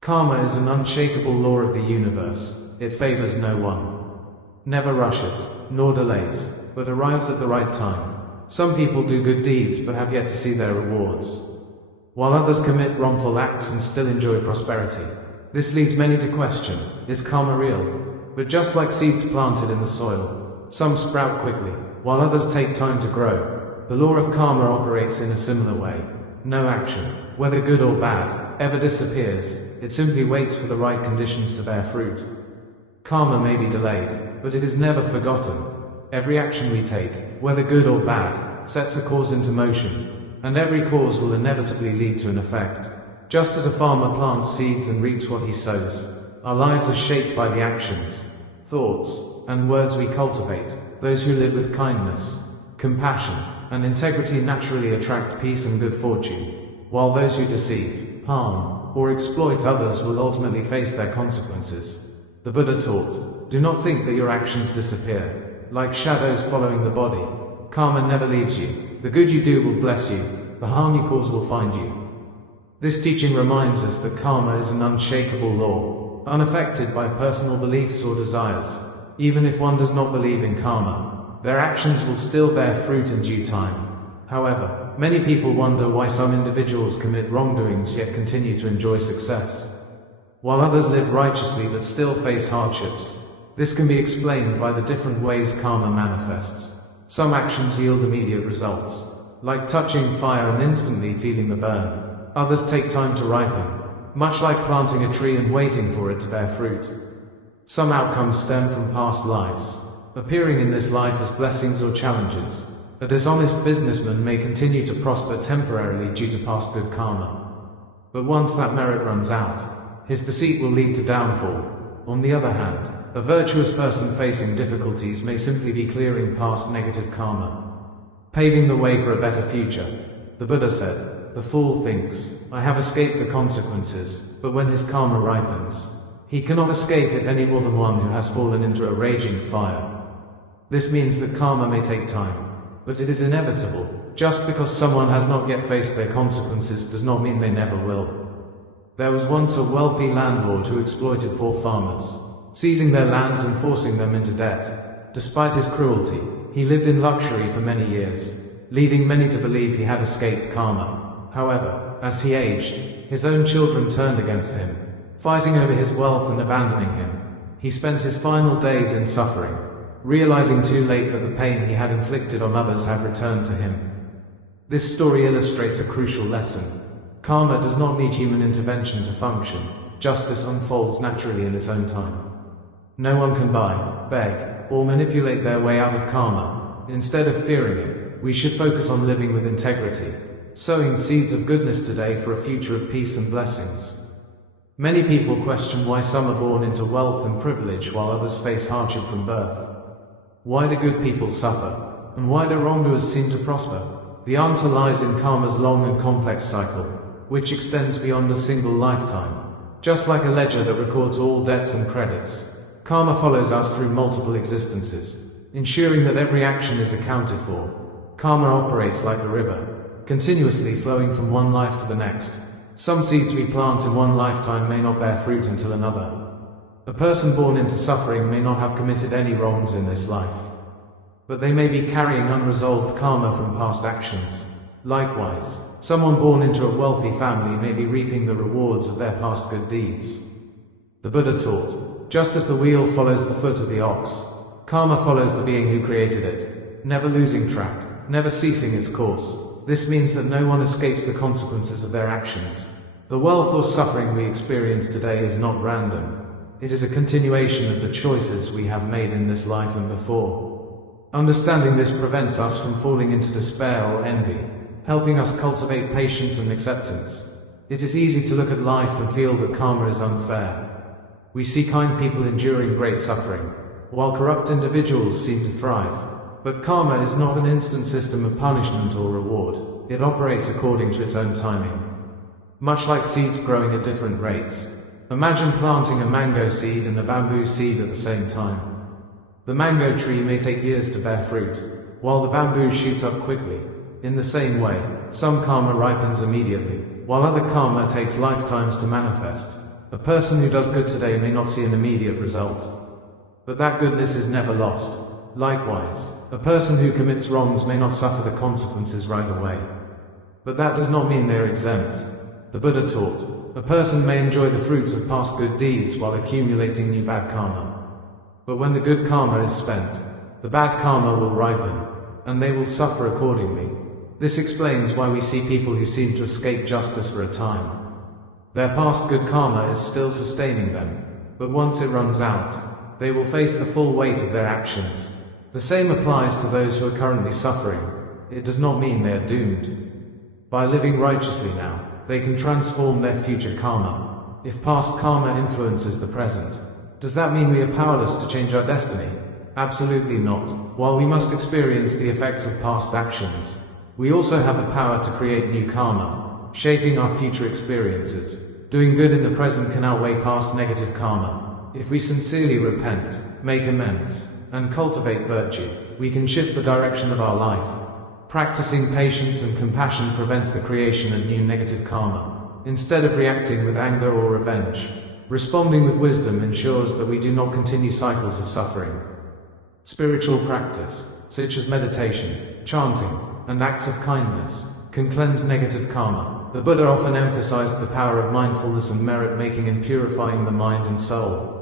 Karma is an unshakable law of the universe. It favors no one. Never rushes, nor delays, but arrives at the right time. Some people do good deeds but have yet to see their rewards, while others commit wrongful acts and still enjoy prosperity. This leads many to question, is karma real? But just like seeds planted in the soil, some sprout quickly, while others take time to grow. The law of karma operates in a similar way. No action, whether good or bad, ever disappears. It simply waits for the right conditions to bear fruit. Karma may be delayed, but it is never forgotten. Every action we take, whether good or bad, sets a cause into motion, and every cause will inevitably lead to an effect. Just as a farmer plants seeds and reaps what he sows, our lives are shaped by the actions, thoughts, and words we cultivate. Those who live with kindness, compassion, and integrity naturally attract peace and good fortune, while those who deceive, harm, or exploit others will ultimately face their consequences. The Buddha taught, do not think that your actions disappear, like shadows following the body. Karma never leaves you. The good you do will bless you, the harm you cause will find you. This teaching reminds us that karma is an unshakable law, unaffected by personal beliefs or desires. Even if one does not believe in karma, their actions will still bear fruit in due time. However, many people wonder why some individuals commit wrongdoings yet continue to enjoy success, while others live righteously but still face hardships. This can be explained by the different ways karma manifests. Some actions yield immediate results, like touching fire and instantly feeling the burn. Others take time to ripen, much like planting a tree and waiting for it to bear fruit. Some outcomes stem from past lives, appearing in this life as blessings or challenges. A dishonest businessman may continue to prosper temporarily due to past good karma, but once that merit runs out, his deceit will lead to downfall. On the other hand, a virtuous person facing difficulties may simply be clearing past negative karma, paving the way for a better future. The Buddha said, the fool thinks, I have escaped the consequences, but when his karma ripens, he cannot escape it any more than one who has fallen into a raging fire. This means that karma may take time, but it is inevitable. Just because someone has not yet faced their consequences does not mean they never will. There was once a wealthy landlord who exploited poor farmers, seizing their lands and forcing them into debt. Despite his cruelty, he lived in luxury for many years, leading many to believe he had escaped karma. However, as he aged, his own children turned against him, fighting over his wealth and abandoning him. He spent his final days in suffering, realizing too late that the pain he had inflicted on others had returned to him. This story illustrates a crucial lesson. Karma does not need human intervention to function. Justice unfolds naturally in its own time. No one can buy, beg, or manipulate their way out of karma. Instead of fearing it, we should focus on living with integrity, sowing seeds of goodness today for a future of peace and blessings. Many people question why some are born into wealth and privilege while others face hardship from birth. Why do good people suffer, and why do wrongdoers seem to prosper? The answer lies in karma's long and complex cycle, which extends beyond a single lifetime. Just like a ledger that records all debts and credits, karma follows us through multiple existences, ensuring that every action is accounted for. Karma operates like a river, continuously flowing from one life to the next. Some seeds we plant in one lifetime may not bear fruit until another. A person born into suffering may not have committed any wrongs in this life, but they may be carrying unresolved karma from past actions. Likewise, someone born into a wealthy family may be reaping the rewards of their past good deeds. The Buddha taught, just as the wheel follows the foot of the ox, karma follows the being who created it, never losing track, never ceasing its course. This means that no one escapes the consequences of their actions. The wealth or suffering we experience today is not random. It is a continuation of the choices we have made in this life and before. Understanding this prevents us from falling into despair or envy, helping us cultivate patience and acceptance. It is easy to look at life and feel that karma is unfair. We see kind people enduring great suffering, while corrupt individuals seem to thrive. But karma is not an instant system of punishment or reward. It operates according to its own timing, much like seeds growing at different rates. Imagine planting a mango seed and a bamboo seed at the same time. The mango tree may take years to bear fruit, while the bamboo shoots up quickly. In the same way, some karma ripens immediately, while other karma takes lifetimes to manifest. A person who does good today may not see an immediate result, but that goodness is never lost. Likewise, a person who commits wrongs may not suffer the consequences right away, but that does not mean they are exempt. The Buddha taught, a person may enjoy the fruits of past good deeds while accumulating new bad karma. But when the good karma is spent, the bad karma will ripen, and they will suffer accordingly. This explains why we see people who seem to escape justice for a time. Their past good karma is still sustaining them, but once it runs out, they will face the full weight of their actions. The same applies to those who are currently suffering. It does not mean they are doomed. By living righteously now, they can transform their future karma. If past karma influences the present, does that mean we are powerless to change our destiny? Absolutely not. While we must experience the effects of past actions, we also have the power to create new karma, shaping our future experiences. Doing good in the present can outweigh past negative karma. If we sincerely repent, make amends, and cultivate virtue, we can shift the direction of our life. Practicing patience and compassion prevents the creation of new negative karma. Instead of reacting with anger or revenge, responding with wisdom ensures that we do not continue cycles of suffering. Spiritual practice, such as meditation, chanting, and acts of kindness, can cleanse negative karma. The Buddha often emphasized the power of mindfulness and merit-making in purifying the mind and soul.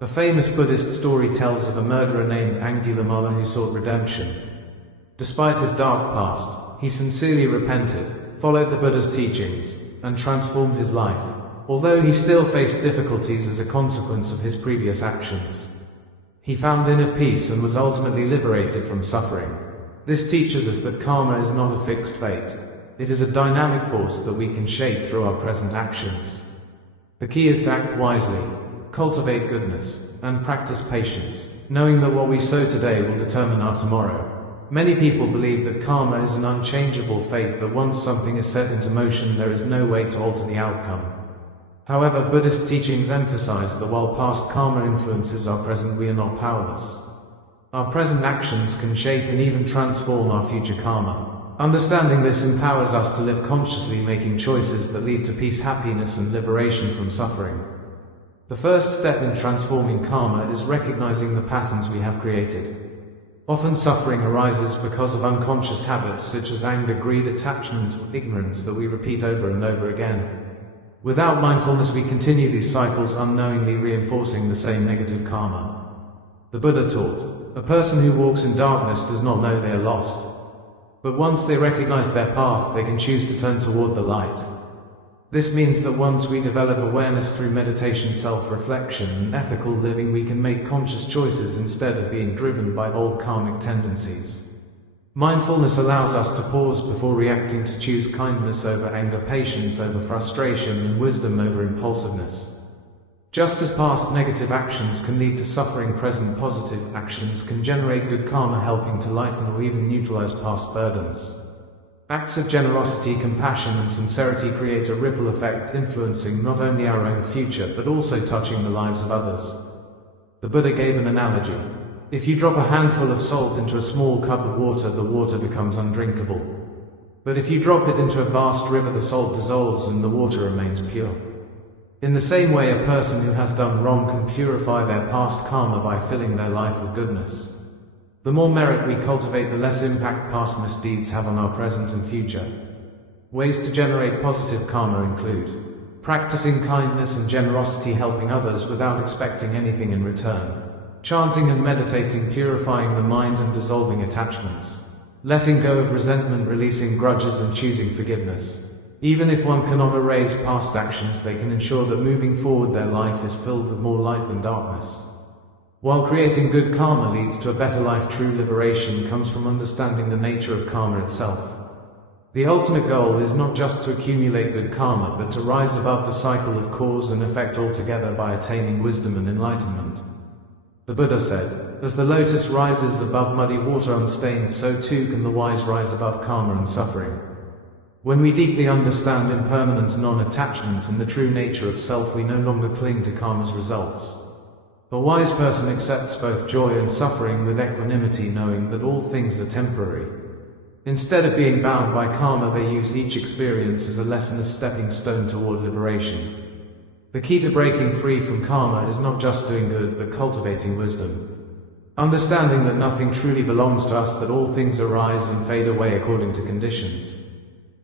A famous Buddhist story tells of a murderer named Angulimala who sought redemption. Despite his dark past, he sincerely repented, followed the Buddha's teachings, and transformed his life, although he still faced difficulties as a consequence of his previous actions. He found inner peace and was ultimately liberated from suffering. This teaches us that karma is not a fixed fate. It is a dynamic force that we can shape through our present actions. The key is to act wisely, cultivate goodness, and practice patience, knowing that what we sow today will determine our tomorrow. Many people believe that karma is an unchangeable fate, that once something is set into motion there is no way to alter the outcome. However, Buddhist teachings emphasize that while past karma influences our present, we are not powerless. Our present actions can shape and even transform our future karma. Understanding this empowers us to live consciously, making choices that lead to peace, happiness, and liberation from suffering. The first step in transforming karma is recognizing the patterns we have created. Often suffering arises because of unconscious habits such as anger, greed, attachment, or ignorance that we repeat over and over again. Without mindfulness, we continue these cycles, unknowingly reinforcing the same negative karma. The Buddha taught, a person who walks in darkness does not know they are lost. But once they recognize their path, they can choose to turn toward the light. This means that once we develop awareness through meditation, self-reflection, and ethical living, we can make conscious choices instead of being driven by old karmic tendencies. Mindfulness allows us to pause before reacting, to choose kindness over anger, patience over frustration, and wisdom over impulsiveness. Just as past negative actions can lead to suffering, present positive actions can generate good karma, helping to lighten or even neutralize past burdens. Acts of generosity, compassion, and sincerity create a ripple effect, influencing not only our own future but also touching the lives of others. The Buddha gave an analogy. If you drop a handful of salt into a small cup of water, the water becomes undrinkable. But if you drop it into a vast river, the salt dissolves and the water remains pure. In the same way, a person who has done wrong can purify their past karma by filling their life with goodness. The more merit we cultivate, the less impact past misdeeds have on our present and future. Ways to generate positive karma include practicing kindness and generosity, helping others without expecting anything in return, chanting and meditating, purifying the mind and dissolving attachments, letting go of resentment, releasing grudges, and choosing forgiveness. Even if one cannot erase past actions, they can ensure that moving forward their life is filled with more light than darkness. While creating good karma leads to a better life, true liberation comes from understanding the nature of karma itself. The ultimate goal is not just to accumulate good karma, but to rise above the cycle of cause and effect altogether by attaining wisdom and enlightenment. The Buddha said, "As the lotus rises above muddy water unstained, so too can the wise rise above karma and suffering." When we deeply understand impermanence, non-attachment, and the true nature of self, we no longer cling to karma's results. A wise person accepts both joy and suffering with equanimity, knowing that all things are temporary. Instead of being bound by karma, they use each experience as a lesson, a stepping stone toward liberation. The key to breaking free from karma is not just doing good but cultivating wisdom. Understanding that nothing truly belongs to us, that all things arise and fade away according to conditions.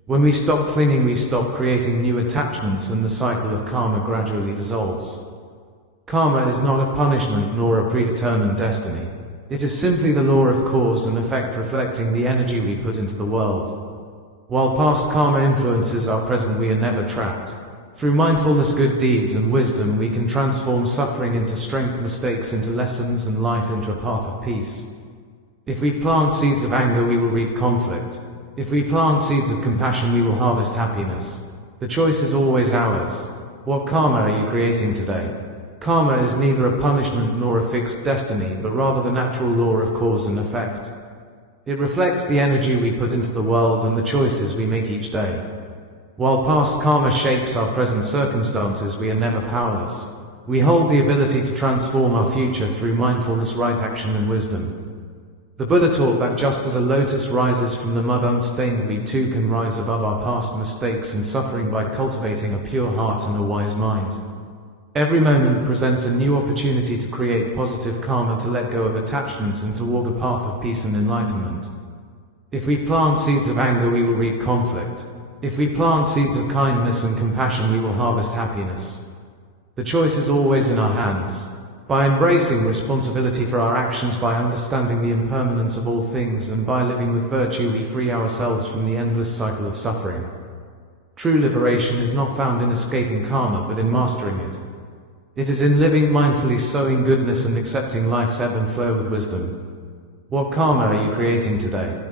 When we stop clinging, we stop creating new attachments, and the cycle of karma gradually dissolves. Karma is not a punishment nor a predetermined destiny. It is simply the law of cause and effect, reflecting the energy we put into the world. While past karma influences our present, we are never trapped. Through mindfulness, good deeds, and wisdom, we can transform suffering into strength, mistakes into lessons, and life into a path of peace. If we plant seeds of anger, we will reap conflict. If we plant seeds of compassion, we will harvest happiness. The choice is always ours. What karma are you creating today? Karma is neither a punishment nor a fixed destiny, but rather the natural law of cause and effect. It reflects the energy we put into the world and the choices we make each day. While past karma shapes our present circumstances, we are never powerless. We hold the ability to transform our future through mindfulness, right action, and wisdom. The Buddha taught that just as a lotus rises from the mud unstained, we too can rise above our past mistakes and suffering by cultivating a pure heart and a wise mind. Every moment presents a new opportunity to create positive karma, to let go of attachments, and to walk a path of peace and enlightenment. If we plant seeds of anger, we will reap conflict. If we plant seeds of kindness and compassion, we will harvest happiness. The choice is always in our hands. By embracing responsibility for our actions, by understanding the impermanence of all things, and by living with virtue, we free ourselves from the endless cycle of suffering. True liberation is not found in escaping karma, but in mastering it. It is in living mindfully, sowing goodness, and accepting life's ebb and flow with wisdom. What karma are you creating today?